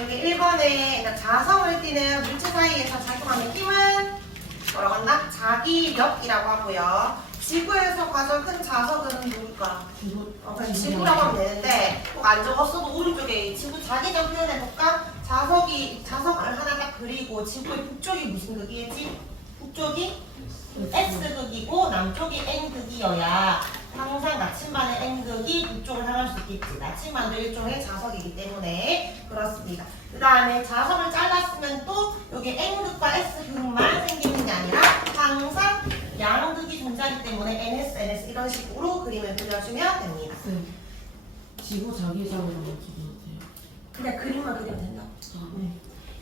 여기 1번에 자성을 띠는 물체 사이에서 작용하는 힘은 뭐라고 한다? 자기력이라고 하고요. 지구에서 가장 큰 자석은 누굴까? 그냥 지구라고 하면 되는데 꼭 안 적었어도 오른쪽에 지구 자기장 표현해볼까? 자석을 하나 딱 그리고 지구의 북쪽이 무슨 극이겠지? 북쪽이 X극이고 남쪽이 N극이어야 항상 나침반의 N극이 북쪽을 향할 수 있겠지. 나침반도 일종의 자석이기 때문에 그렇습니다. 그 다음에 자석을 잘랐으면 또 여기 N극과 S극만 생기는 게 아니라 항상 양극이 존재하기 때문에 NS, NS 이런 식으로 그림을 그려주면 됩니다. 지구 자기장이라고 기분이세요? 그냥 그림만 그리면 된다. 네.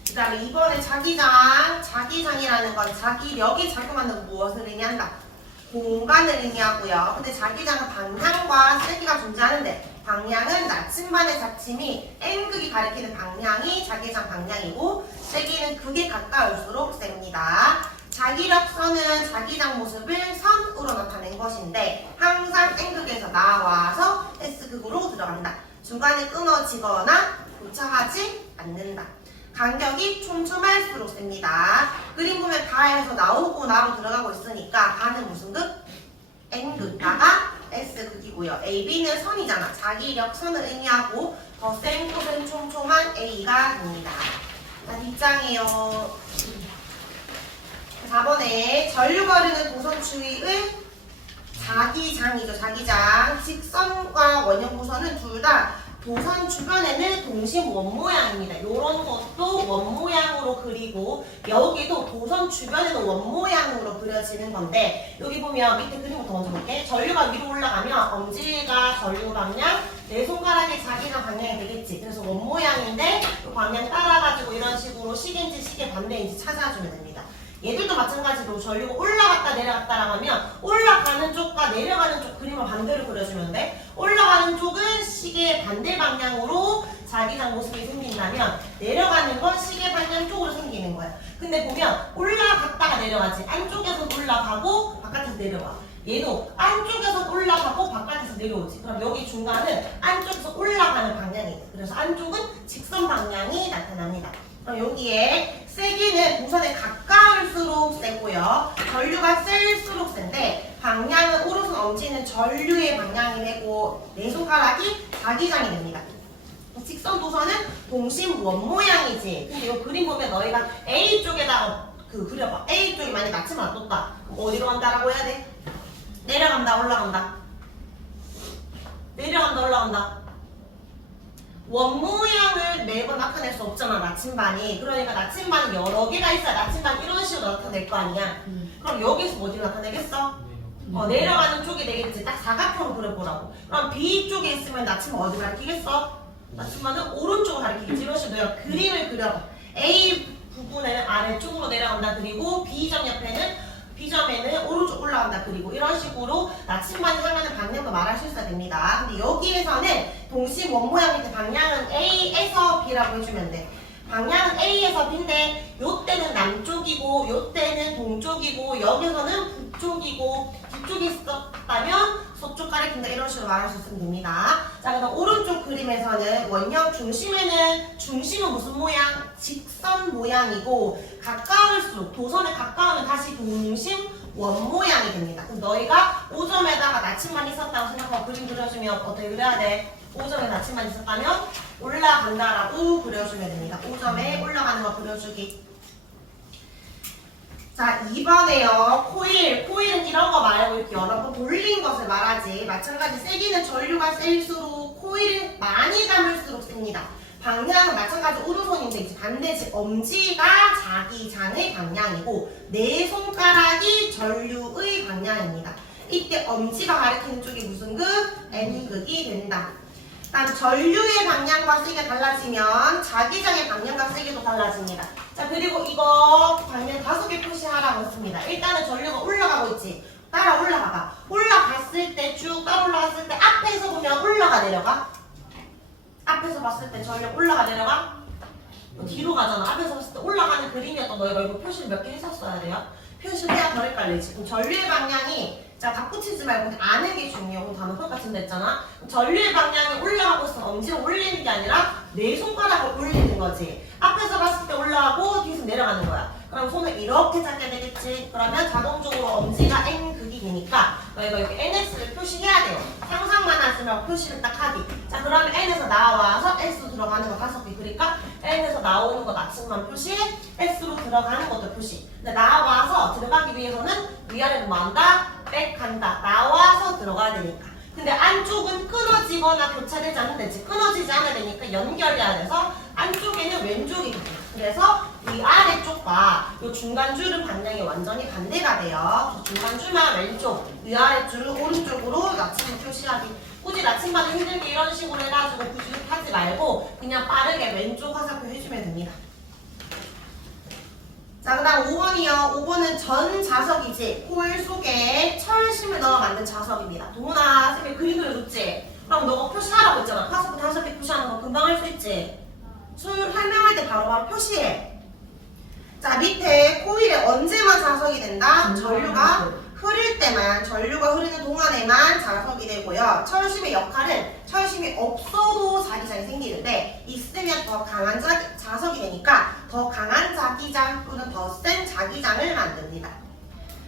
그 다음에 이번에 자기장이라는 건 자기력이 작용하는 무엇을 의미한다? 공간을 의미하고요. 근데 자기장은 방향과 세기가 존재하는데 방향은 나침반의 작침이 N극이 가리키는 방향이 자기장 방향이고 세기는 극에 가까울수록 셉니다. 자기력선은 자기장 모습을 선으로 나타낸 것인데 항상 N극에서 나와서 S극으로 들어간다. 중간에 끊어지거나 도착하지 않는다. 간격이 촘촘할수록 셉니다. 그림 보면 가에서 나오고 나로 들어가고 있으니까 가는 무슨 극? N극, 나가 S극이고요. AB는 선이잖아. 자기력선을 의미하고 더 센 곳은 촘촘한 A가 됩니다. 자, 뒷장이에요. 4번에 전류가 흐르는 도선 주위의 자기장이죠. 자기장. 직선과 원형 도선은 둘 다 도선 주변에는 동심 원모양입니다. 이런 것도 원모양으로 그리고 여기도 도선 주변에는 원모양으로 그려지는 건데 여기 보면 밑에 그림부터 먼저 볼게. 전류가 위로 올라가면 엄지가 전류 방향, 내 손가락의 자기장 방향이 되겠지. 그래서 원모양인데 이 방향 따라가지고 이런 식으로 식인지 식의 반대인지 찾아주면 됩니다. 얘들도 마찬가지로 전류가 올라갔다 내려갔다라고 하면 올라가는 쪽과 내려가는 쪽 그림을 반대로 그려주면 돼. 올라가는 쪽은 시계 반대 방향으로 자기장 모습이 생긴다면 내려가는 건 시계 방향 쪽으로 생기는 거야. 근데 보면 올라갔다가 내려가지. 안쪽에서 올라가고 바깥에서 내려와. 얘도 안쪽에서 올라가고 바깥에서 내려오지. 그럼 여기 중간은 안쪽에서 올라가는 방향이 돼. 그래서 안쪽은 직선 방향이 나타납니다. 그럼 여기에 세기는 도선에 가까울수록 세고요. 전류가 셀수록 센데 방향은 오른손 엄지는 전류의 방향이 되고 내 손가락이 자기장이 됩니다. 직선 도선은 동심 원 모양이지. 근데 이 그림 보면 너희가 A 쪽에다가 그려봐. A 쪽이 만약에 나침반 떴다. 그럼 어디로 간다라고 해야 돼? 내려간다, 올라간다. 내려간다, 올라간다. 원 모양을 매번 나타낼 수 없잖아, 나침반이. 그러니까 나침반이 여러 개가 있어야 나침반 이런 식으로 나타낼 거 아니야. 그럼 여기서 어디로 나타내겠어? 내려가는 쪽이 되겠지. 딱 사각형으로 그려보라고. 그럼 B 쪽에 있으면 나침반 어디 가리키겠어? 나침반은 오른쪽으로 가리키겠지. 이런 식으로 내가 그림을 그려봐. A 부분에는 아래쪽으로 내려간다. 그리고 B점 옆에는 B점에는 오른쪽 올라간다. 그리고 이런 식으로 나침반이 향하는 방향도 말할 수 있어야 됩니다. 근데 여기에서는 동심 원모양인데 방향은 A에서 B라고 해주면 돼. 방향은 A에서 B인데 요때는 남쪽이고 요때는 동쪽이고 여기서는 북쪽이고 뒤쪽에 있었다면 서쪽 가리킨다. 이런 식으로 말할 수 있으면 됩니다. 자, 그다음 오른쪽 그림에서는 원형 중심은 무슨 모양? 직선 모양이고 가까울수록 도선에 가까우면 다시 동심 원 모양이 됩니다. 그럼 너희가 5점에다가 나침반 있었다고 생각하고 그림 그려주면 어떻게 그려야 돼? 5점에 나침반 있었다면 올라간다라고 그려주면 됩니다. 5점에 올라가는 거 그려주기. 자, 2번에요. 코일은 이런 거 말고 이렇게 여러 번 돌린 것을 말하지. 마찬가지 세기는 전류가 셀수록 코일을 많이 담을수록 셉니다. 방향은 마찬가지 오른손인데 이제 반대지. 엄지가 자기장의 방향이고 내 손가락이 전류의 방향입니다. 이때 엄지가 가리키는 쪽이 무슨 극? N극이 된다. 다음 전류의 방향과 세기가 달라지면 자기장의 방향과 세기도 달라집니다. 자, 그리고 이거 방향 5개 표시하라고 했습니다. 일단은 전류가 올라가고 있지. 따라 올라가봐. 올라갔을 때 쭉 따라 올라갔을 때 앞에서 보면 올라가 내려가? 앞에서 봤을 때 전류 올라가 내려가? 뒤로 가잖아. 앞에서 봤을 때 올라가는 그림이었던 너희가 이거 표시를 몇 개 했었어야 돼요. 표시를 해야 덜 헷갈리지. 그럼 전류의 방향이 자 덧붙이지 말고 그냥 아는 게 중요해요. 그럼 단어 똑같은 데 했잖아. 전류의 방향이 올라가고 있어. 엄지를 올리는 게 아니라 내 손가락을 올리는 거지. 앞에서 봤을 때 올라가고 뒤에서 내려가는 거야. 그럼 손을 이렇게 잡게 되겠지. 그러면 자동적으로 엄지가 N 극이 되니까 너희가 이렇게 NS를 표시해야 돼요. 상상만 하시면 표시를 딱 하기. 자 그러면 N에서 나와서 S로 들어가는 거 5개. 그러니까 N에서 나오는 거 나침반 표시, S로 들어가는 것도 표시. 근데 나와서 들어가기 위해서는 위아래로 뭐 한다? 백한다. 나와서 들어가야 되니까. 근데 안쪽은 끊어지거나 교차되지 않는 데지. 끊어지지 않아야 되니까 연결해야 돼서 안쪽에는 왼쪽이 돼요. 그래서 이 아래쪽과 이 중간 줄은 방향이 완전히 반대가 돼요. 중간 줄만 왼쪽, 위아래 줄은 오른쪽으로 나침반 표시하기. 굳이 나침반을 힘들게 이런 식으로 해가지고 굳이 하지 말고 그냥 빠르게 왼쪽 화살표 해주면 됩니다. 자, 그 다음 5번이요. 5번은 전자석이지. 홀 속에 철심을 넣어 만든 자석입니다. 동훈아, 쌤이 그림 그려줬지? 그럼 너가 표시하라고 했잖아. 5개 표시하는 거 금방 할 수 있지? 설명할 때 바로바로 표시해. 자, 밑에 코일에 언제만 자석이 된다? 전류가 흐를 때만, 전류가 흐르는 동안에만 자석이 되고요. 철심의 역할은 철심이 없어도 자기장이 생기는데 있으면 더 강한 자석이 되니까 더 강한 자기장 또는 더 센 자기장을 만듭니다.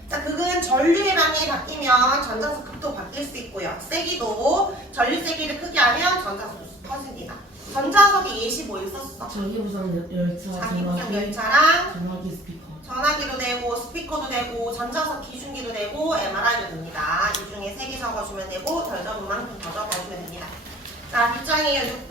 자, 극은 전류의 방향이 바뀌면 전자석 극도 바뀔 수 있고요. 세기도 전류 세기를 크게 하면 전자석도 커집니다. 전자석이 예시 뭐 있었어? 전기부상 열차, 자기부상 열차랑 전화기 스피커. 전화기도 되고 스피커도 되고 전자석 기준기도 되고 MRI도 됩니다. 이 중에 3개 적어주면 되고 덜 적은 만큼 더 적어주면 됩니다. 자, 뒷장이에요. 6번.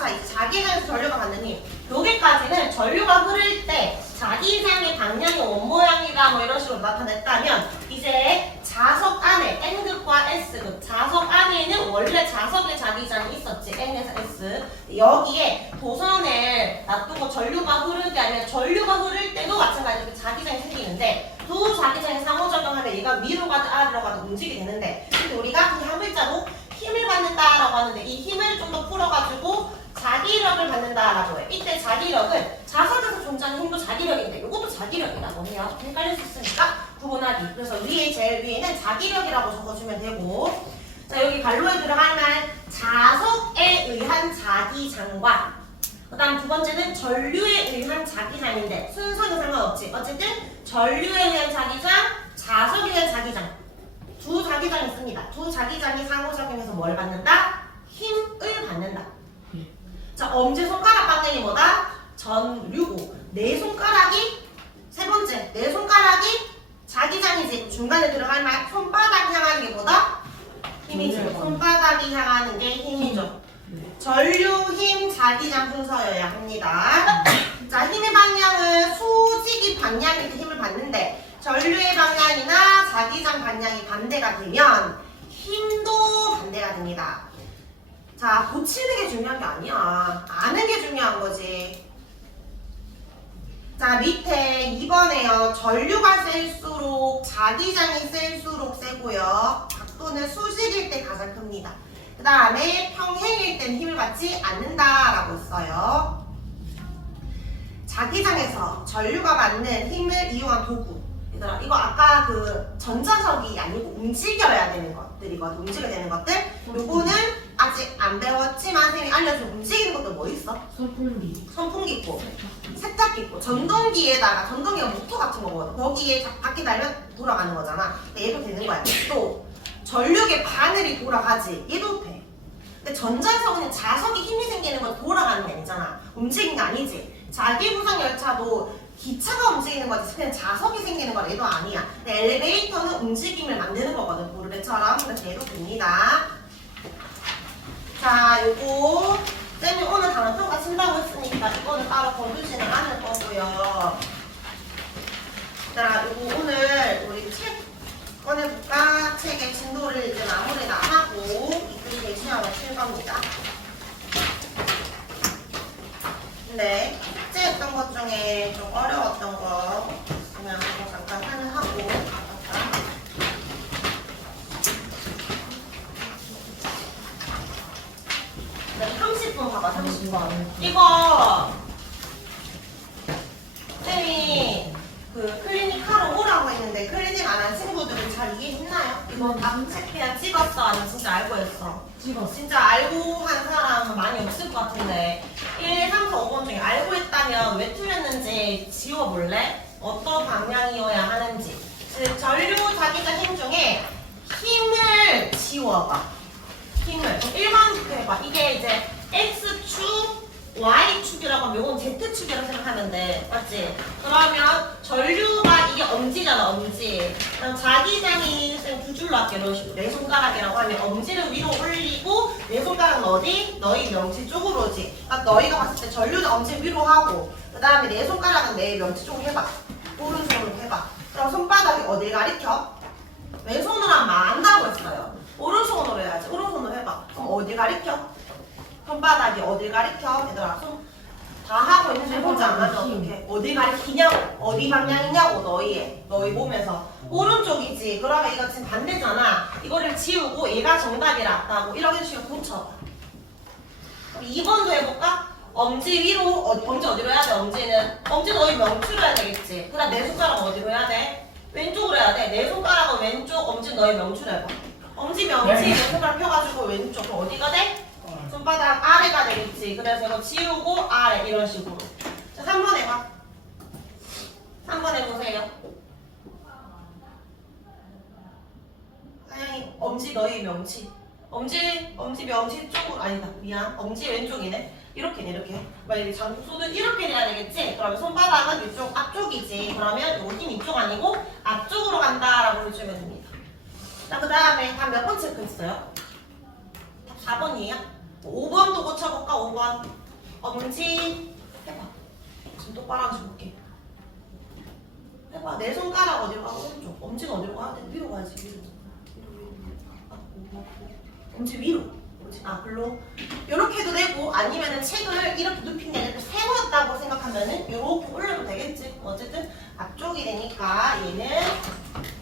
자, 이제 자기장에서 전류가 받는 힘. 여기까지는 전류가 흐를 때 자기장의 방향이 원모양이다 뭐 이런 식으로 나타냈다면 이제 자석 안에 N극과 S극 자석 안에는 원래 자석의 자기장이 있었지. N에서 S. 여기에 도선을 놔두고 전류가 흐르게 하면 전류가 흐를 때도 마찬가지로 자기장이 생기는데 두 자기장이 상호작용하면 얘가 위로 가든 아래로 가든 움직이게 되는데 근데 우리가 그냥 한 글자로 힘을 받는다라고 하는데 이 힘을 좀 더 풀어가지고 자기력을 받는다라고 해. 이때 자기력은 자석에서 존재하는 힘도 자기력인데 이것도 자기력이라고 해요. 헷갈릴 수 있으니까 구분하기. 그래서 위에 제일 위에는 자기력이라고 적어주면 되고 자 여기 갈로에 들어갈 말 자석에 의한 자기장과 그 다음 두 번째는 전류에 의한 자기장인데 순서는 상관없지. 어쨌든 전류에 의한 자기장, 자석에 의한 자기장 두 자기장이 있습니다. 두 자기장이 상호작용해서 뭘 받는다? 힘을 받는다. 자, 엄지손가락 방향이 뭐다? 전류고 내 손가락이 세 번째 내 손가락이 자기장이지. 중간에 들어갈 말 손바닥 향하는 게 뭐다? 힘이지. 손바닥이 향하는 게 힘이죠. 전류, 힘, 자기장 순서여야 합니다. 자, 힘의 방향은 수직이 방향일 때 힘을 받는데 전류의 방향이나 자기장 방향이 반대가 되면 힘도 반대가 됩니다. 자, 고치는 게 중요한 게 아니야. 아는 게 중요한 거지. 자, 밑에 2번에요. 전류가 셀수록 자기장이 셀수록 세고요. 각도는 수직일 때 가장 큽니다. 그 다음에 평행일 때는 힘을 받지 않는다라고 있어요. 자기장에서 전류가 받는 힘을 이용한 도구. 얘들아, 이거 아까 그 전자석이 아니고 움직여야 되는 것들이거든. 움직여야 되는 것들. 요거는 아직 안 배웠지만 선생님이 알려준 움직이는 것도 뭐 있어? 선풍기 있고 세탁기 있고 전동기에다가 전동기가 모터 같은 거거든. 거기에 바퀴 달면 돌아가는 거잖아. 얘도 되는 거야. 또 전력의 바늘이 돌아가지. 얘도 돼. 근데 전자석은 자석이 힘이 생기는 건 돌아가는 게 아니잖아. 움직이는 게 아니지. 자기부상 열차도 기차가 움직이는 거지 그냥 자석이 생기는 건 얘도 아니야. 근데 엘리베이터는 움직임을 만드는 거거든. 보르베처럼. 그래서 얘도 됩니다. 자, 요거 쌤이 오늘 단어 평가 친다고 했으니까 이거는 따로 거두지는 않을 거고요. 얘들아, 요거 오늘 우리 책 꺼내볼까? 책의 진도를 이제 마무리 다 하고 이틀 시험을 칠 겁니다. 근데 숙제했던 것 중에 좀 어려웠던 거 있으면 그거 잠깐 확인하고 네, 30분 봐봐. 30분 이거 쌤이 그 클리닉하러 오라고 했는데 클리닉 안 한 친구들은 잘 이해했나요? 이거 책 그냥 찍었어? 아니면 진짜 알고 했어? 찍었어. 진짜 알고 한 사람은 많이 없을 것 같은데 1, 3, 4, 5번 중에 알고 했다면 왜 틀렸는지 지워볼래? 어떤 방향이어야 하는지. 전류 자기장 힘 중에 힘을 지워봐. 힘을 1번부터 해봐. 이게 이제 X축, Y축이라고 하면 이건 Z축이라고 생각하면 돼. 맞지? 그러면 전류가 이게 엄지잖아, 엄지. 그럼 자기장이 두 줄로 할게, 이런 식으로. 내 손가락이라고 하면 엄지를 위로 올리고 내 손가락은 어디? 너희 명치 쪽으로 오지. 그러니까 너희가 봤을 때 전류는 엄지 위로 하고 그 다음에 내 손가락은 내 명치 쪽으로 해봐. 오른손으로 해봐. 그럼 손바닥이 어딜 가리켜? 왼손으로 하면 안 한다고 했어요. 오른손으로 해야지. 오른손으로 해봐. 그럼 어디 가리켜? 손바닥이 어디 가리켜? 얘들아 손 다 하고 있는데 혼자 안 하면 어떡해? 어디 가리키냐고? 어디 방향이냐고? 너희 몸에서 오른쪽이지. 그러면 이거 지금 반대잖아. 이거를 지우고 얘가 정답이라고 이렇게 식으로 붙여봐. 그럼 2번도 해볼까? 엄지 위로 엄지 어디로 해야 돼? 엄지는 너희 명추로 해야 되겠지. 그다음 내 손가락은 어디로 해야 돼? 왼쪽으로 해야 돼. 내 손가락은 왼쪽, 엄지는 너희 명추로 해봐. 엄지 명치 내 손가락 펴가지고 왼쪽. 그럼 어디가 돼? 손바닥 아래가 되겠지. 그래서 이거 지우고 아래 이런 식으로. 자, 3번 해봐. 3번 해보세요. 하영이 엄지 너희 명치. 엄지 쪽으로 아니다. 미안. 엄지 왼쪽이네. 이렇게 만약에 장소는 이렇게 돼야 되겠지? 그러면 손바닥은 이쪽 앞쪽이지. 그러면 요 힘 이쪽 아니고 앞쪽으로 간다라고 해주면 됩니다. 자, 그 다음에 답 몇 번 체크했어요? 답 4번이에요? 5번도 고쳐볼까? 5번 엄지 해봐. 지금 똑바로 하면서 볼게. 해봐. 내 손가락 어디로 가고 오른쪽. 엄지는 어디로 가야 돼? 위로 가야지. 위로. 엄지 위로. 글로. 이렇게 해도 되고 아니면은 책을 이렇게 눕힌 게 아니라 세웠다고 생각하면은 이렇게 올려도 되겠지. 어쨌든 앞쪽이 되니까 얘는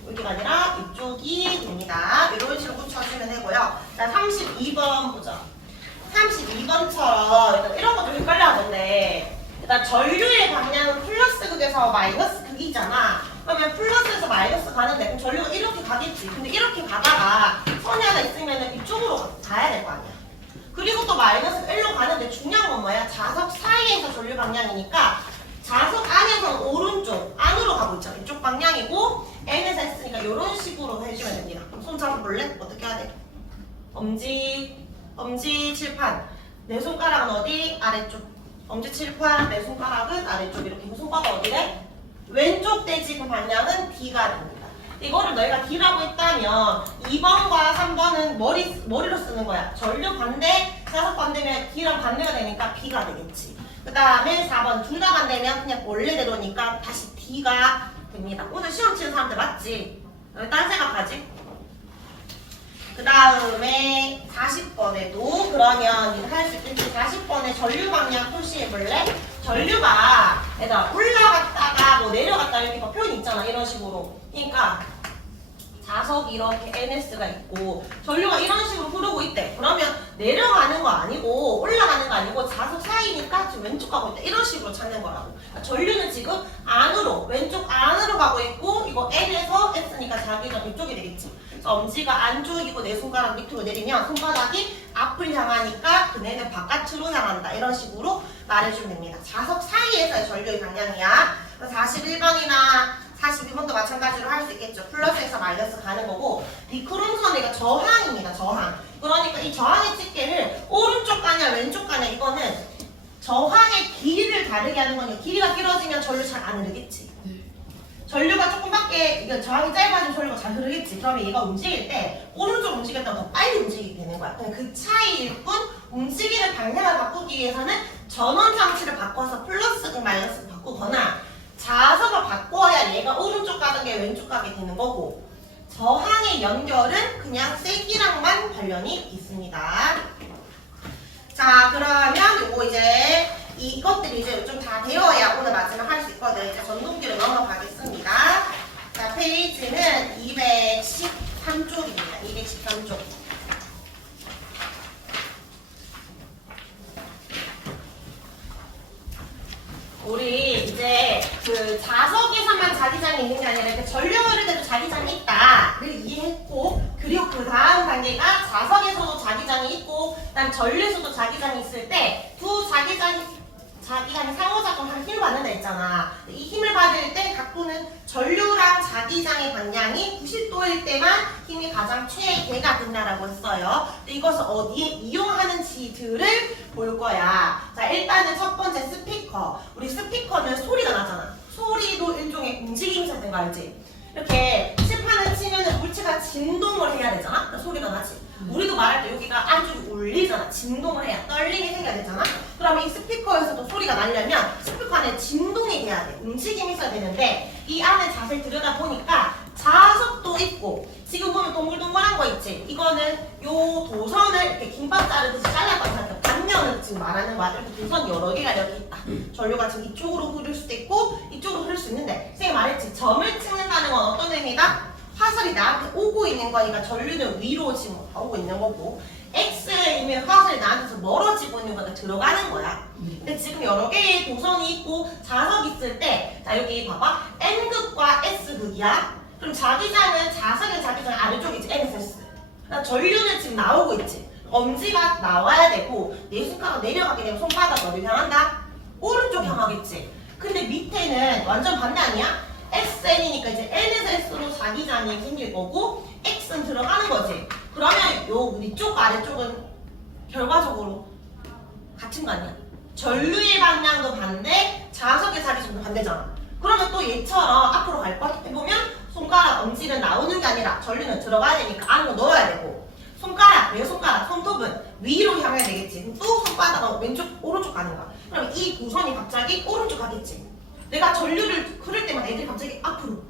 여기가 아니라 이쪽이 됩니다. 이런 식으로 붙여주면 되고요. 자, 32번 보자. 32번처럼 이런 거 좀 헷갈려 하던데 일단 전류의 방향은 플러스 극에서 마이너스 극이잖아. 그러면 플러스에서 마이너스 가는데 그럼 전류가 이렇게 가겠지. 근데 이렇게 가다가 선이 하나 있으면 이쪽으로 가야 될 거 아니야. 그리고 또 마이너스 1로 가는데 중요한 건 뭐야? 자석 사이에서 전류 방향이니까 자석 안에서는 오른쪽 안으로 가고 있잖아. 이쪽 방향이고 N에서 했으니까 이런 식으로 해주면 됩니다. 그럼 손 잡아볼래? 어떻게 해야 돼? 엄지 칠판. 내 손가락은 어디? 아래쪽. 엄지 칠판, 내 손가락은 아래쪽. 이렇게 손바닥 어디래? 왼쪽 대 지금 방향은 D가 됩니다. 이거를 너희가 D라고 했다면 2번과 3번은 머리로 쓰는 거야. 전류 반대, 자석 반대면 D랑 반대가 되니까 B가 되겠지. 그 다음에 4번 둘 다 반대면 그냥 원래대로니까 다시 D가 됩니다. 오늘 시험 치는 사람들 맞지? 딴 생각하지? 그 다음에 40번에도 그러면 할 수 있겠지. 40번에 전류 방향 표시해볼래? 전류가 얘들아 올라갔다가 뭐 내려갔다 이렇게 막 표현이 있잖아. 이런 식으로. 그러니까 자석이 이렇게 NS가 있고 전류가 이런 식으로 흐르고 있대. 그러면 내려가는 거 아니고 올라가는 거 아니고 자석 사이니까 지금 왼쪽 가고 있다. 이런 식으로 찾는 거라고. 그러니까 전류는 지금 안으로 왼쪽 안으로 가고 있고 이거 N에서 S니까 자기가 이쪽이 되겠지. 그래서 엄지가 안쪽이고 내 손가락 밑으로 내리면 손바닥이 앞을 향하니까 그네는 바깥으로 향한다. 이런 식으로 말해주면 됩니다. 자석 사이에서의 전류의 방향이야. 41번이나 42번도 마찬가지로 할 수 있겠죠. 플러스에서 마이너스 가는 거고 니크롬선이가 저항입니다. 저항. 그러니까 이 저항의 집게를 오른쪽 가냐 왼쪽 가냐 이거는 저항의 길이를 다르게 하는 거니까 길이가 길어지면 전류 잘 안 흐르겠지. 전류가 조금밖에 이게 저항이 짧아지면 전류가 잘 흐르겠지. 그러면 얘가 움직일 때 오른쪽 움직일 때보다 더 빨리 움직이게 되는 거야. 그냥 그 차이일 뿐 움직이는 방향을 바꾸기 위해서는 전원 장치를 바꿔서 플러스 마이너스 바꾸거나 자석을 바꿔야 얘가 오른쪽 가는 게 왼쪽 가게 되는 거고 저항의 연결은 그냥 세기랑만 관련이 있습니다. 자, 그러면 요거 이제 이것들이 이제 좀 다 되어야 오늘 마지막 할 수 있거든. 이제 전동기로 넘어가겠습니다. 자, 페이지는 213쪽입니다. 213쪽. 우리 이제 그 자석에서만 자기장이 있는 게 아니라 이렇게 전류 흐를 때도 자기장이 있다를 이해했고, 그리고 그 다음 단계가 자석에서도 자기장이 있고 그다음 전류에서도 자기장이 있을 때 두 자기장이 상호작용하는 힘을 받는다 했잖아. 이 힘을 받을 때 각도는 전류랑 자기장의 방향이 90도일 때만 힘이 가장 최대가 된다라고 했어요. 근데 이것을 어디에 이용하는지들을 볼 거야. 자, 일단은 첫 번째 스피커. 우리 스피커는 소리가 나잖아. 소리도 일종의 움직임이 생긴 거 알지? 이렇게 칠판을 치면은 물체가 진동을 해야 되잖아? 그러니까 소리가 나지. 우리도 말할 때 여기가 안쪽이 울리잖아. 진동을 해야 떨림이 생겨야 되잖아. 그러면 이 스피커에서도 소리가 나려면 스피커 안에 진동이 돼야 돼. 움직임이 있어야 되는데 이 안에 자세히 들여다보니까 자석도 있고, 지금 보면 동글동글한 거 있지? 이거는 요 도선을 이렇게 김밥 자르듯이 잘라서 단면을 지금 말하는 거야. 이렇게 도선 여러 개가 여기 있다. 전류가 지금 이쪽으로 흐를 수도 있고 이쪽으로 흐를 수 있는데, 선생님 말했지? 점을 찍는다는 건 어떤 의미다? 화살이 나한테 오고 있는 거니까 전류는 위로 지금 오고 있는 거고, X의 의미는 화살이 나한테서 멀어지고 있는 거니까 들어가는 거야. 근데 지금 여러 개의 도선이 있고 자석이 있을 때, 자 여기 봐봐, N극과 S극이야. 그럼 자기장은 자석의 자기장 아래쪽이지, NSS. 그러니까 전류는 지금 나오고 있지. 엄지가 나와야 되고 내 손가락 내려가게 되면 손바닥 어디 향한다? 오른쪽 향하겠지. 근데 밑에는 완전 반대 아니야? SN이니까 이제 N에서 S로 자기장이 생길 거고 X는 들어가는 거지. 그러면 요 위쪽과 아래쪽은 결과적으로 같은 거 아니야? 전류의 방향도 반대, 자석의 자기장도 반대잖아. 그러면 또 얘처럼 앞으로 갈 것 해보면 손가락 엄지는 나오는 게 아니라 전류는 들어가야 되니까 안으로 넣어야 되고, 손가락, 내 손가락, 손톱은 위로 향해야 되겠지. 그럼 또 손바닥은 왼쪽, 오른쪽 가는 거야. 그럼 이 도선이 갑자기 오른쪽 가겠지. 내가 전류를 흐를 때마다 애들이 갑자기 앞으로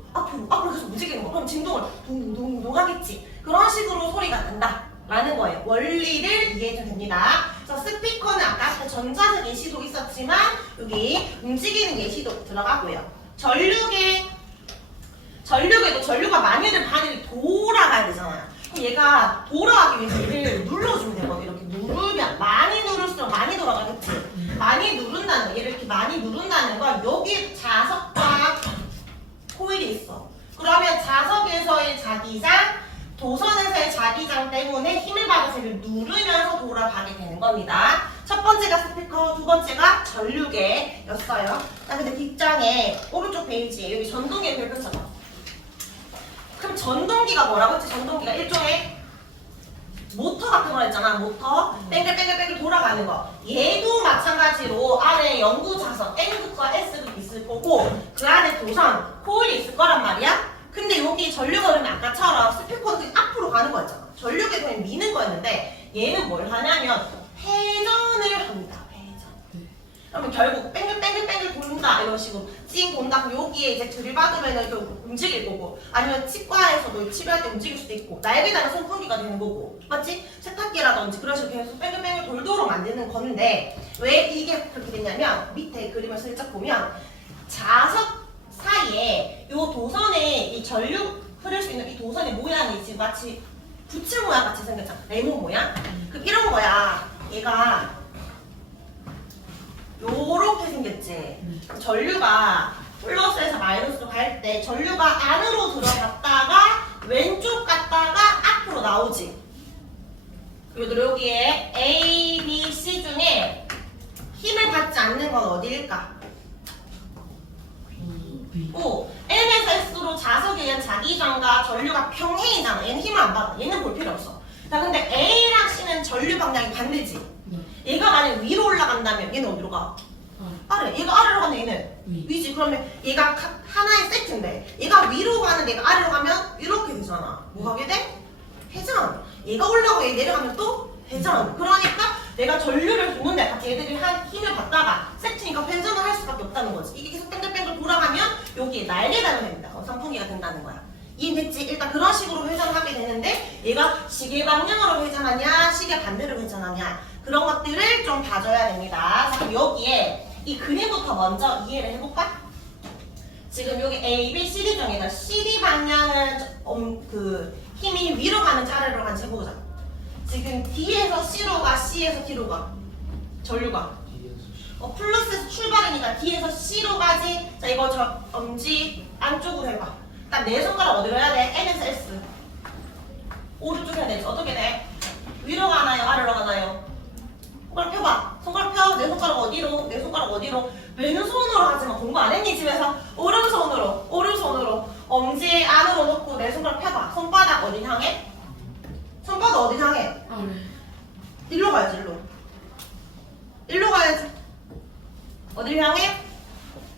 계속 움직이는 거. 그럼 진동을 둥둥둥 하겠지. 그런 식으로 소리가 난다 라는 거예요. 원리를 이해해주면 됩니다. 그래서 스피커는 아까 전자적 예시도 있었지만 여기 움직이는 예시도 들어가고요. 전류계도 전류가 많이들 반이 돌아가야 되잖아요. 그럼 얘가 돌아가기 위해서 얘를 눌러주면 되거든요. 이렇게 누르면 많이 누를수록 많이 돌아가겠지. 많이 누른다는 거, 얘를 이렇게 많이 누른다는 건 여기 자석과 코일이 있어. 그러면 자석에서의 자기장, 도선에서의 자기장 때문에 힘을 받아서 얘를 누르면서 돌아가게 되는 겁니다. 첫 번째가 스피커, 두 번째가 전류계였어요. 자, 근데 뒷장에 오른쪽 페이지에 여기 전동기 별표 쳐봐. 그럼 전동기가 뭐라고 했지? 전동기가 일종의 모터 같은 거 했잖아. 모터 뺑글뺑글 돌아가는 거. 얘도 마찬가지로 안에 연구 자석 N극과 S극 있을 거고 그 안에 도선, 코일이 있을 거란 말이야. 근데 여기 전류가 그러면 아까처럼 스피커는 앞으로 가는 거였잖아. 전류가 그냥 미는 거였는데 얘는 뭘 하냐면 회전을 합니다. 그러면 결국 뺑글뺑글 돈다 이런 식으로 찡 돈다. 그럼 여기에 이제 들이받으면 이렇게 움직일 거고, 아니면 치과에서도 치료할 때 움직일 수도 있고, 날개 달린 손풍기가 되는 거고, 맞지? 세탁기라든지 그런 식으로 계속 뺑글뺑글 돌도록 만드는 건데, 왜 이게 그렇게 됐냐면 밑에 그림을 슬쩍 보면 자석 사이에 이 도선에 이 전류 흐를 수 있는 이 도선의 모양이 지금 마치 부츠 모양 같이 생겼잖아. 레몬 모양. 그럼 이런 거야. 얘가 요렇게 생겼지. 전류가 플러스에서 마이너스로 갈 때 전류가 안으로 들어갔다가 왼쪽 갔다가 앞으로 나오지. 그리고 여기에 A, B, C 중에 힘을 받지 않는 건 어디일까? 오, N에서 S로 자석에 의한 자기장과 전류가 평행이잖아. 얘는 힘을 안 받아. 얘는 볼 필요 없어. 자, 근데 A랑 C는 전류 방향이 반대지. 얘가 만약 위로 올라간다면 얘는 어디로 가? 아래. 얘가 아래로 가면 얘는 위지. 그러면 얘가 하나의 세트인데 얘가 위로 가는 얘가 아래로 가면 이렇게 되잖아. 뭐 하게 돼? 회전. 얘가 올라가고 얘 내려가면 또 회전. 그러니까 내가 전류를 줬는데 같이 얘들이 힘을 받다가 세트니까 회전을 할 수밖에 없다는 거지. 이게 계속 뺑글뺑글 돌아가면 여기에 날개 달면 됩니다. 선풍기가 된다는 거야. 이해됐지? 일단 그런 식으로 회전을 하게 되는데 얘가 시계 방향으로 회전하냐 시계 반대로 회전하냐 그런 것들을 좀 봐줘야 됩니다. 그럼 여기에 이 그림부터 먼저 이해를 해볼까? 지금 여기 A, B, C, D 중에서 CD 방향은 그 힘이 위로 가는지 아래로 가는지 해보자. 지금 D에서 C로 가, C에서 D로 가. 전류가 플러스에서 출발이니까 D에서 C로 가지. 자, 이거 저 엄지 안쪽으로 해봐. 딱 내 손가락 어디로 해야 돼? N에서 S. 오른쪽 해야 되지. 어떻게 돼? 위로 가나요? 아래로 가나요? 손가락 펴봐. 손가락 펴. 내 손가락 어디로? 내 손가락 어디로? 왼손으로 하지마. 공부 안 했니 집에서? 오른손으로. 오른손으로. 엄지 안으로 넣고 내 손가락 펴봐. 손바닥 어디 향해? 손바닥 어디 향해? 아래. 일로 가야지. 일로. 일로 가야지. 어딜 향해?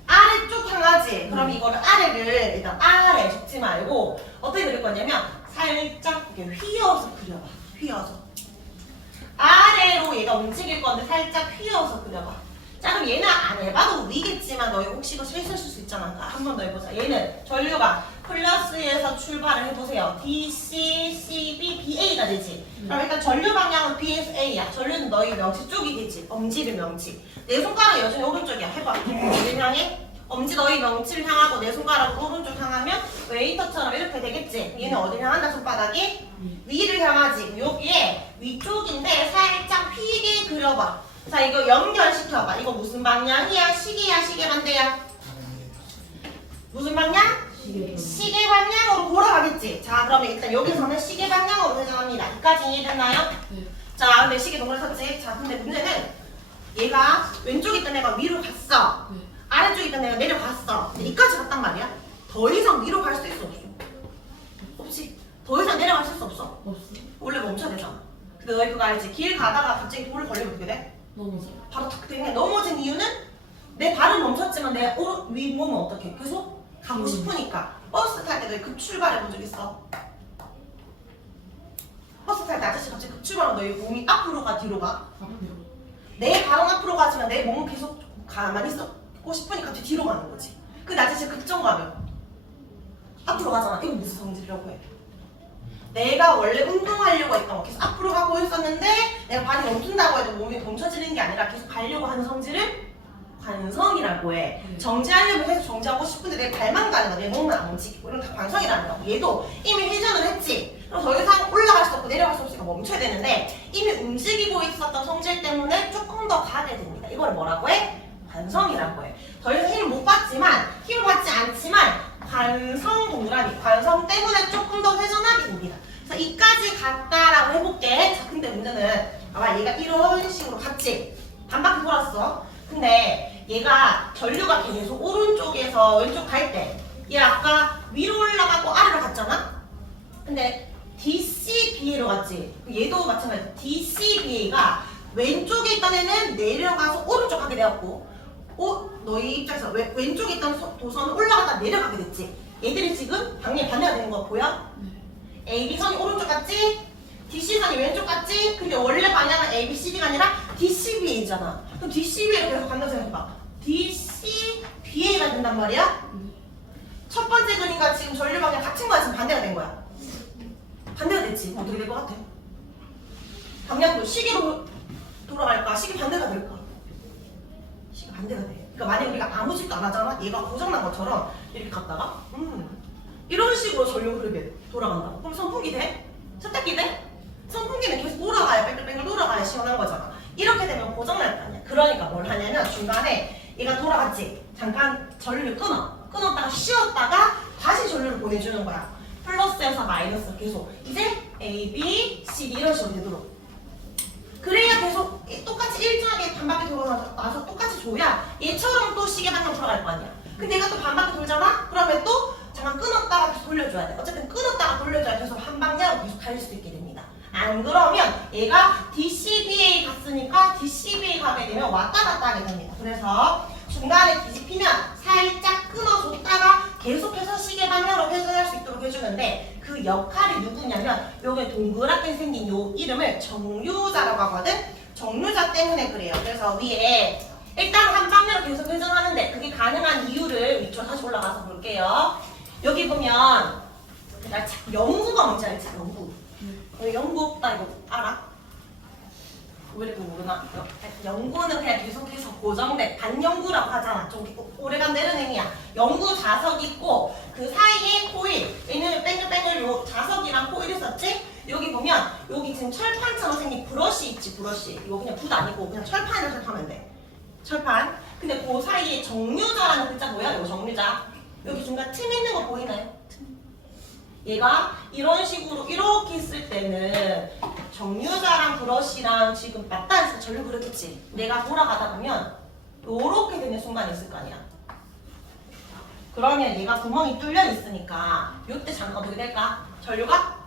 아래쪽 향하지. 그럼 이거를 아래를 일단 아래 적지 말고 어떻게 그릴 거냐면 살짝 이렇게 휘어서 그려봐. 휘어서. 아래로 얘가 움직일 건데 살짝 휘어서 그려봐. 자, 그럼 얘는 안 해봐도 위겠지만 너희 혹시 이거 실수할 수 있잖아. 한 번 더 해보자. 얘는 전류가 플러스에서 출발을 해보세요. DC, CB, BA가 되지. 그럼 일단 전류 방향은 B에서 A야. 전류는 너희 명치 쪽이 되지. 엄지를 명치. 내 손가락 여전히 오른쪽이야. 해봐. 어딜 향해? 엄지 너희 명치를 향하고 내 손가락을 오른쪽 향하면 웨이터처럼 이렇게 되겠지. 얘는 어딜 향한다? 손바닥이? 위를 향하지. 여기에 위쪽인데 살짝 휘게 그려봐. 자, 이거 연결시켜봐. 이거 무슨 방향이야? 시계야? 시계 반대야? 무슨 방향? 시계. 시계 방향으로 돌아가겠지. 자, 그러면 일단 여기서는 시계 방향으로 회전합니다. 여기까지 이해됐나요? 네. 자, 근데 시계 동그랗 섰지? 자, 근데 문제는 얘가 왼쪽에 있던 애가 위로 갔어. 네. 아래쪽에 있던 애가 내려갔어. 근데 이까지 갔단 말이야. 더 이상 위로 갈 수 있어? 없어? 없지. 더 이상 내려갈 수 없어? 없어. 원래 멈춰야 되잖아. 근데 너희 그거 알지? 길 가다가 갑자기 돌을 걸리면 어떻게 돼? 넘어져. 바로 탁 그냥 넘어진 이유는 내 발은 멈췄지만 내 위 몸은 어떻게? 계속 가고 싶으니까. 버스 탈 때 너희 급출발해 본 적 있어? 버스 탈 때 아저씨 갑자기 급출발하면 너희 몸이 앞으로 가 뒤로 가? 앞으로. 내 발은 앞으로 가지만 내 몸은 계속 가만히 있고 싶으니까 갑자기 뒤로 가는 거지. 근데 아저씨 급정가면 앞으로 가잖아. 이거 무슨 성질이라고 해? 내가 원래 운동하려고 했던 거 계속 앞으로 가고 있었는데 내가 발이 멈춘다고 해도 몸이 멈춰지는 게 아니라 계속 가려고 하는 성질을 관성이라고 해. 정지하려면 계속 정지하고 싶은데 내 발만 가는 거야. 내 몸은 안 움직이고. 이런 다 관성이라는 거야. 얘도 이미 회전을 했지. 그럼 더 이상 올라갈 수 없고 내려갈 수 없으니까 멈춰야 되는데 이미 움직이고 있었던 성질 때문에 조금 더 가게 됩니다. 이걸 뭐라고 해? 관성이라고 해. 더 이상 힘을 못 받지만 힘을 받지 않지만 관성 동그라미. 관성 때문에 조금 더 회전하게 됩니다. 그래서 이까지 갔다라고 해볼게. 자, 근데 문제는 아마 얘가 이런 식으로 갔지. 반바퀴 돌았어. 근데 얘가 전류가 계속 오른쪽에서 왼쪽 갈 때 얘 아까 위로 올라가고 아래로 갔잖아? 근데 DCBA로 갔지? 얘도 마찬가지. DCBA가 왼쪽에 있던 애는 내려가서 오른쪽 가게 되었고 너희 입장에서 왼쪽에 있던 도선은 올라갔다 내려가게 됐지? 얘들이 지금 방향이 반대가 되는 거 보여? AB선이 오른쪽 갔지? DC선이 왼쪽 갔지? 근데 원래 방향은 ABCD가 아니라 DCBA잖아. 그럼 DCBA로 계속 간다고 생각해봐. DCBA가 된단 말이야? 첫 번째 그림과 지금 전류 방향 같은 거야. 지금 반대가 된 거야. 반대가 됐지. 어떻게 될 것 같아? 방향도 시계로 돌아갈까? 시계 반대가 될까? 시계 반대가 돼. 그러니까 만약에 우리가 아무 짓도 안 하잖아? 얘가 고장난 것처럼 이렇게 갔다가 이런 식으로 전류 흐르게 돌아간다고. 그럼 선풍기 돼? 세탁기 돼? 선풍기는 계속 돌아가야 뺑글뺑글 돌아가야 시원한 거잖아. 이렇게 되면 고장날 거 아니야. 그러니까 뭘 하냐면 중간에 얘가 돌아갔지. 잠깐 전류를 끊었다가 쉬었다가 다시 전류를 보내주는 거야. 플러스에서 마이너스 계속 이제 A, B, C, D 이런 식으로 되도록. 그래야 계속 똑같이 일정하게 반바퀴 돌아서 똑같이 줘야 얘처럼 또 시계 방향 돌아갈 거 아니야. 근데 얘가 또 반바퀴 돌잖아? 그러면 또 잠깐 끊었다가 계속 돌려줘야 돼. 어쨌든 끊었다가 돌려줘야 계속 한 방향으로 계속 달릴 수 있게 됩니다. 안 그러면 얘가 DCBA 갔으니까 DCBA 가게 되면 왔다 갔다 하게 됩니다. 그래서 중간에 뒤집히면 살짝 끊어줬다가 계속해서 시계 방향으로 회전할 수 있도록 해주는데 그 역할이 누구냐면 요게 동그랗게 생긴 요 이름을 정류자라고 하거든. 정류자 때문에 그래요. 그래서 위에 일단 한 방향으로 계속 회전하는데 그게 가능한 이유를 밑으로 다시 올라가서 볼게요. 여기 보면 연구가 뭔지 알지? 연구. 연구 없다 이거 알아? 왜 이렇게 모르나? 연구는 그냥 계속해서 고정된 반연구라고 하잖아. 좀 오래간 내는 행위야. 연구 자석 있고 그 사이에 코일. 얘는 뺑글뺑글 요 자석이랑 코일이 있었지? 여기 보면 여기 지금 철판처럼 생긴 브러쉬 있지 브러쉬. 이거 그냥 붓 아니고 그냥 철판을 하면 돼. 철판. 근데 그 사이에 정류자라는 글자 보여요? 요 정류자. 여기 중간 틈 있는 거 보이나요? 틈. 얘가 이런 식으로 이렇게 있을 때는 정류자랑 브러쉬랑 지금 맞닿아 있어. 전류 그렇겠지. 내가 돌아가다 보면 요렇게 되는 순간이 있을 거 아니야. 그러면 얘가 구멍이 뚫려 있으니까 요때 잠깐 어떻게 될까? 전류가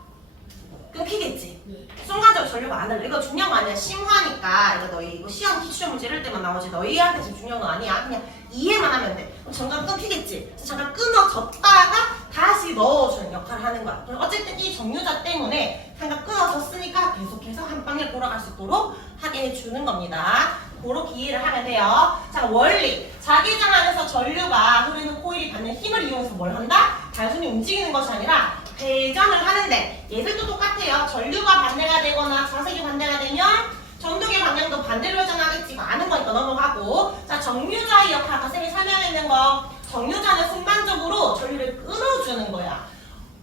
끊기겠지. 네. 순간적으로 전류가 안 흘러. 이거 중요한 거 아니야. 심화니까 이거 너희 이거 시험 기출 문제 이럴 때만 나오지. 너희한테 지금 중요한 거 아니야. 그냥 이해만 하면 돼. 그럼 잠깐 끊기겠지. 그래서 잠깐 끊어졌다가 다시 넣어주는 역할을 하는 거야. 그럼 어쨌든 이 정류자 때문에 잠깐 끊어졌으니까 계속해서 한 방에 돌아갈 수 있도록 하게 해주는 겁니다. 그렇게 이해를 하면 돼요. 자, 원리. 자기장 안에서 전류가 흐르는 코일이 받는 힘을 이용해서 뭘 한다? 단순히 움직이는 것이 아니라 회전을 하는데 얘들도 똑같아요. 전류가 반대가 되거나 자색이 반대가 되면 전동의 방향도 반대로 회전하겠지. 아는 거니까 넘어가고. 자, 정류자의 역할 아까 쌤이 설명했는 거. 정류자는 순간적으로 전류를 끊어주는 거야.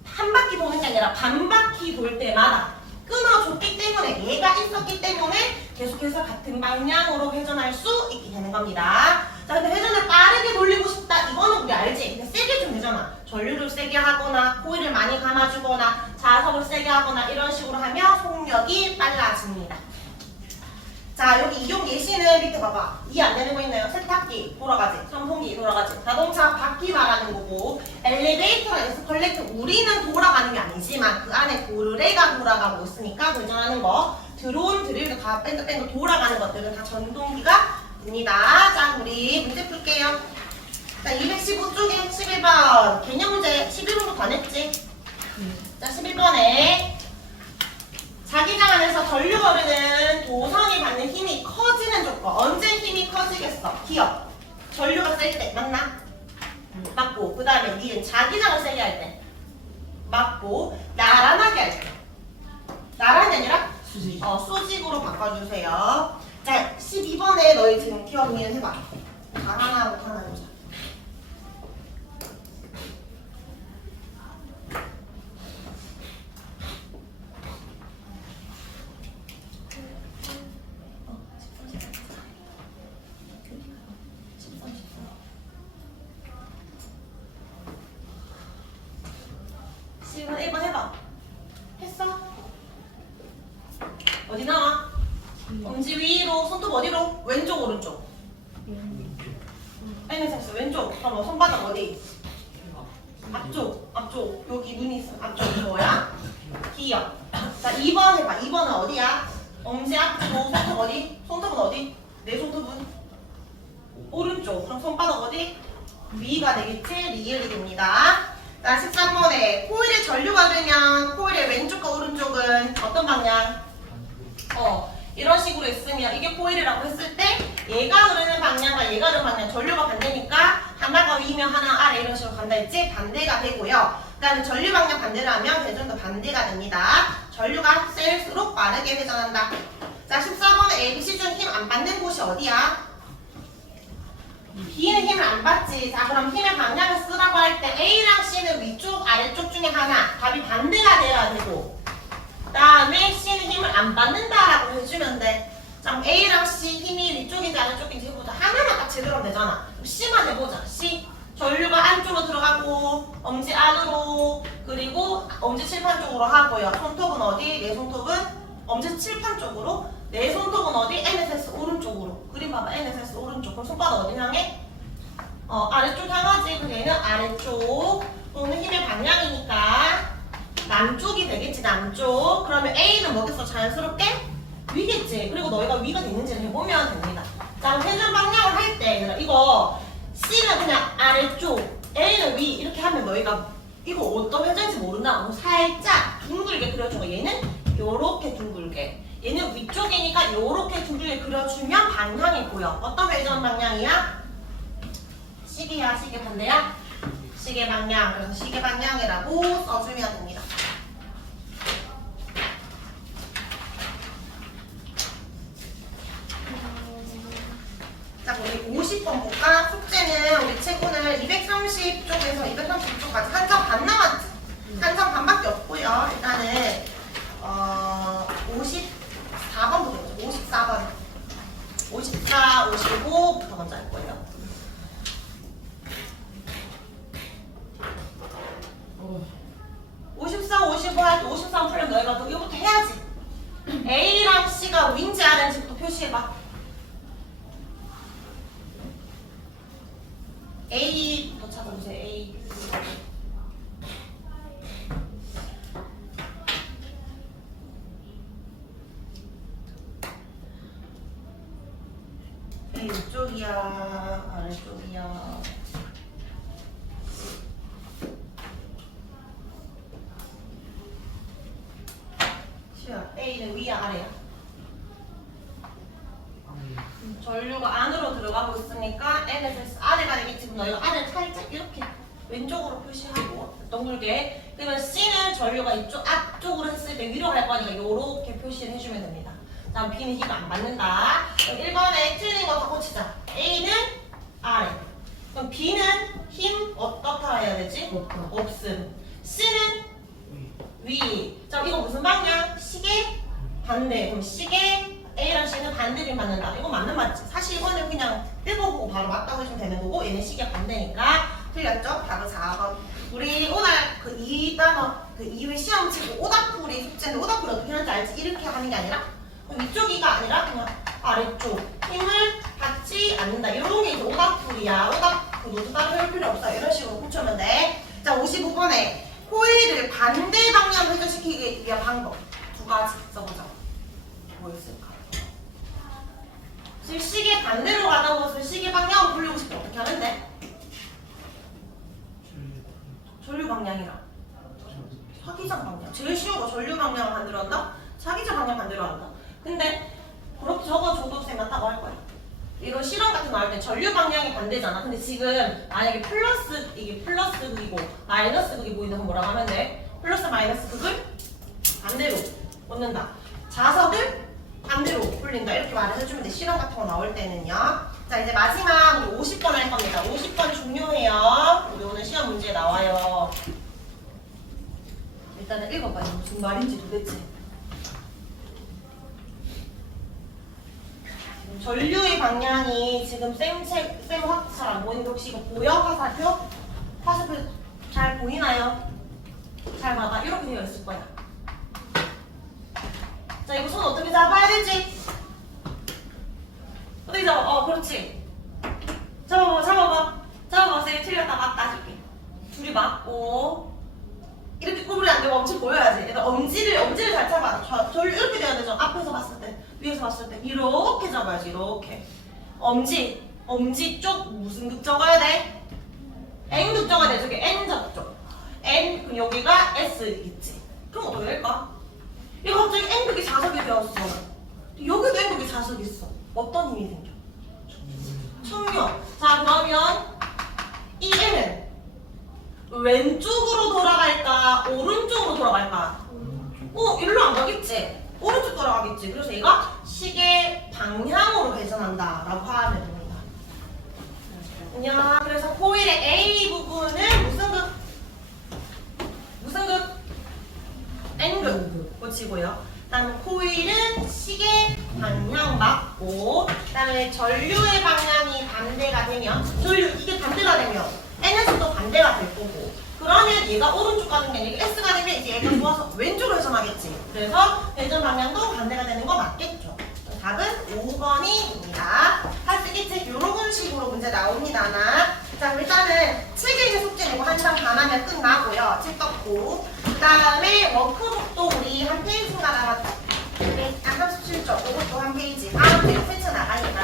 한 바퀴 도는 게 아니라 반 바퀴 돌 때마다 끊어줬기 때문에 얘가 있었기 때문에 계속해서 같은 방향으로 회전할 수 있게 되는 겁니다. 자, 근데 회전을 빠르게 돌리고 싶다. 이거는 우리 알지? 그냥 세게 좀 되잖아. 전류를 세게 하거나 코일을 많이 감아주거나 자석을 세게 하거나 이런 식으로 하면 속력이 빨라집니다. 자, 여기 이용 예시는 밑에 봐봐. 이해 안 되는 거 있나요? 세탁기 돌아가지, 선풍기 돌아가지, 자동차 바퀴 말하는 거고, 엘리베이터랑 에스컬레이터 우리는 돌아가는 게 아니지만 그 안에 고르레가 돌아가고 있으니까 회전하는 거. 드론, 드릴도 다 뺑글뺑글 돌아가는 것들은 다 전동기가 됩니다. 자, 우리 문제 풀게요. 자, 215쪽에 11번 개념 문제 11번부터 안 했지? 자, 11번에 자기장 안에서 전류가 흐르는 도선이 받는 힘이 커지는 조건. 언제 힘이 커지겠어? 기억. 전류가 셀 때. 맞나? 맞고. 그 다음에 니은 자기장을 세게 할 때. 맞고. 나란하게 할 때. 나란이 아니라? 수직. 수직으로 바꿔주세요. 자, 12번에 너희 지금 기억 니은 해봐. 다 하나부터 하나 해보자. 지금 1번 해봐. 했어? 어디 나와? 엄지 위로, 손톱 어디로? 왼쪽, 오른쪽? 왼쪽. 왼쪽. 그럼 손바닥 어디? 앞쪽. 여기 눈이 있어. 앞쪽 뭐야? 기억. 자, 2번 해봐. 2번은 어디야? 엄지 앞으로, 손톱 어디? 손톱은 어디? 내 손톱은? 오른쪽. 그럼 손바닥 어디? 위가 되겠지? 리을이 됩니다. 자, 13번에 코일에 전류가 흐르면 코일의 왼쪽과 오른쪽은 어떤 방향? 이런 식으로 있으면 이게 코일이라고 했을 때 얘가 흐르는 방향과 얘가 흐르는 방향 전류가 반대니까 하나가 위면 하나 아래 이런 식으로 간다 했지? 반대가 되고요. 그 다음에 전류 방향 반대로 하면 회전도 반대가 됩니다. 전류가 셀수록 빠르게 회전한다. 자, 14번에 ABC 중 힘 안 받는 곳이 어디야? B는 힘을 안 받지. 자, 그럼 힘의 방향을 쓰라고 할 때 A랑 C는 위쪽, 아래쪽 중에 하나. 답이 반대가 돼야 되고. 그 다음에 C는 힘을 안 받는다라고 해주면 돼. 자, 그럼 A랑 C 힘이 위쪽인지 아래쪽인지 해보자. 하나만 딱 제대로 하면 되잖아. 그럼 C만 해보자. C. 전류가 안쪽으로 들어가고, 엄지 안으로, 그리고 엄지 칠판 쪽으로 하고요. 손톱은 어디? 내 손톱은 엄지 칠판 쪽으로. 내 손톱은 어디? NSS 오른쪽으로. 그림 봐봐. NSS 오른쪽. 그럼 손바닥 어디 향해? 아래쪽 향하지. 그럼 얘는 아래쪽. 또는 힘의 방향이니까 남쪽이 되겠지. 남쪽. 그러면 A는 뭐겠어? 자연스럽게 위겠지. 그리고 너희가 위가 됐는지를 해보면 됩니다. 자, 그럼 회전 방향을 할 때 이거 C는 그냥 아래쪽, A는 위 이렇게 하면 너희가 이거 어떤 회전인지 모른다. 살짝 둥글게 그려주고 얘는 요렇게 둥글게. 얘는 위쪽이니까 요렇게 둥글게 그려주면 방향이 보여. 어떤 회전 방향이야? 시계야, 시계 반대야? 시계 방향. 그래서 시계 방향이라고 써주면 됩니다. 자, 우리 50번 볼까? 숙제는 우리 책오늘 230쪽에서 236쪽까지 한 장 반 남았지? 한 장 반밖에 없고요. 일단은 54번부터 54번 54, 55부터 먼저 할 거예요. 54, 55 할 때 53 풀면 너희가 또 이거부터 해야지. A랑 C가 윈지 R인지부터 표시해봐. A부터 찾아보세요. A. A 이쪽이야, 아래쪽이야. A는 위야 아래야? 전류가 안으로 들어가고 있으니까 NSS 아래가 되겠지. 그럼 너희가 아래를 살짝 이렇게 왼쪽으로 표시하고 동글게. 그러면 C는 전류가 이쪽 앞쪽으로 했을 때 위로 갈 거니까 이렇게 표시를 해주면 됩니다. 다음 B는 힘 안 받는다. 그럼 1번에 틀린 거 다 고치자. A는 아래. 그럼 B는 힘 어떻게 해야 되지? 없다. 없음. C는 위. 자, 이거 무슨 방향? 시계 반대. 그럼 시계 A랑 C는 반대를 받는다. 이거 맞는 맞지? 사실 이거는 그냥 읽어보고 바로 맞다고 해주면 되는 거고 얘는 시계 반대니까 틀렸죠? 답은 4번. 우리 오늘 그 2단원 그 이후에 시험 치고 오답풀이 숙제인데 오답풀이 어떻게 하는지 알지? 이렇게 하는 게 아니라 그럼 위쪽이가 아니라 그냥 아래쪽 힘을 받지 않는다. 이런 게 이제 오답풀이야. 오답 그 노트 따로 할 필요 없어. 이런 식으로 고쳐면 돼. 자, 55번에 코일을 반대 방향으로 회전시키기 위한 방법 두 가지 써보자. 뭐였을까? 지금 시계 반대로 가는 것을 시계 방향으로 돌리고 싶으면 어떻게 하면 돼? 전류 방향이랑 차기장 방향. 제일 쉬운 거 전류 방향을 반대로 한다? 차기장 방향 반대로 한다. 근데 그렇게 적어줘도 쌤 맞다고 할 거야. 이런 실험 같은 거 할 때 전류 방향이 반대잖아. 근데 지금 만약에 플러스 이게 플러스 극이고 마이너스 극이 보인다 그럼 뭐라고 하면 돼? 플러스 마이너스 극을 반대로 꽂는다. 자석을 반대로 풀린다. 이렇게 말을 해주면 돼. 실험 같은 거 나올 때는요. 자, 이제 마지막 우리 50번 할 겁니다. 50번 중요해요. 우리 오늘 시험 문제에 나와요. 일단은 읽어봐요. 무슨 말인지 도대체. 전류의 방향이 지금 쌤 화살 잘 안 보이는데 혹시 이거 보여? 화살표? 화살표 잘 보이나요? 잘 봐봐. 이렇게 되어 있을 거야. 자, 이거 손 어떻게 잡아야 되지? 어떻게 잡아? 그렇지. 잡아봐, 잡아봐. 잡아봐. 쌤이 틀렸다, 맞다 해줄게. 둘이 맞고 이렇게 구부리 안 되고 엄지 보여야지. 일단 엄지를 잘 잡아. 전류 이렇게 돼야 되죠. 앞에서 봤을 때, 위에서 봤을 때 이렇게 잡아야지. 이렇게. 엄지 쪽 무슨 극 적어야 돼? N극 적어야 돼. 저기 N 접쪽. N 그럼 여기가 S겠지. 그럼 어떻게 될까? 이거 갑자기 N극이 자석이 되었어. 여기도 N극이 자석이 있어. 어떤 힘이 생겨? 청력. 자, 그러면 이 N은 왼쪽으로 돌아갈까? 오른쪽으로 돌아갈까? 일로 안 가겠지? 오른쪽 돌아가겠지. 그래서 얘가 시계 방향으로 회전한다 라고 하면 됩니다. 그래서 코일의 A 부분은 무슨 극? N극 고치고요. 그다음에 코일은 시계 방향 맞고, 그다음에 전류의 방향이 반대가 되면 이게 반대가 되면 N에서도 반대가 될 거고, 그러면 얘가 오른쪽 가는 게 아니라 S가 되면 이제 얘가 좋아서 왼쪽으로 회전하겠지. 그래서 회전 방향도 반대가 되는 거 맞겠죠. 답은 5번입니다. 할 수 있겠지? 이런 식으로 문제 나옵니다. 자, 일단은 책에 있는 숙제 내고 한 장 반 하면 끝나고요. 책 떴고. 그 다음에 워크북도 우리 한 페이지인가 남았죠? 네, 37쪽. 이것도 한 페이지. 다음 주에 세트 나가니까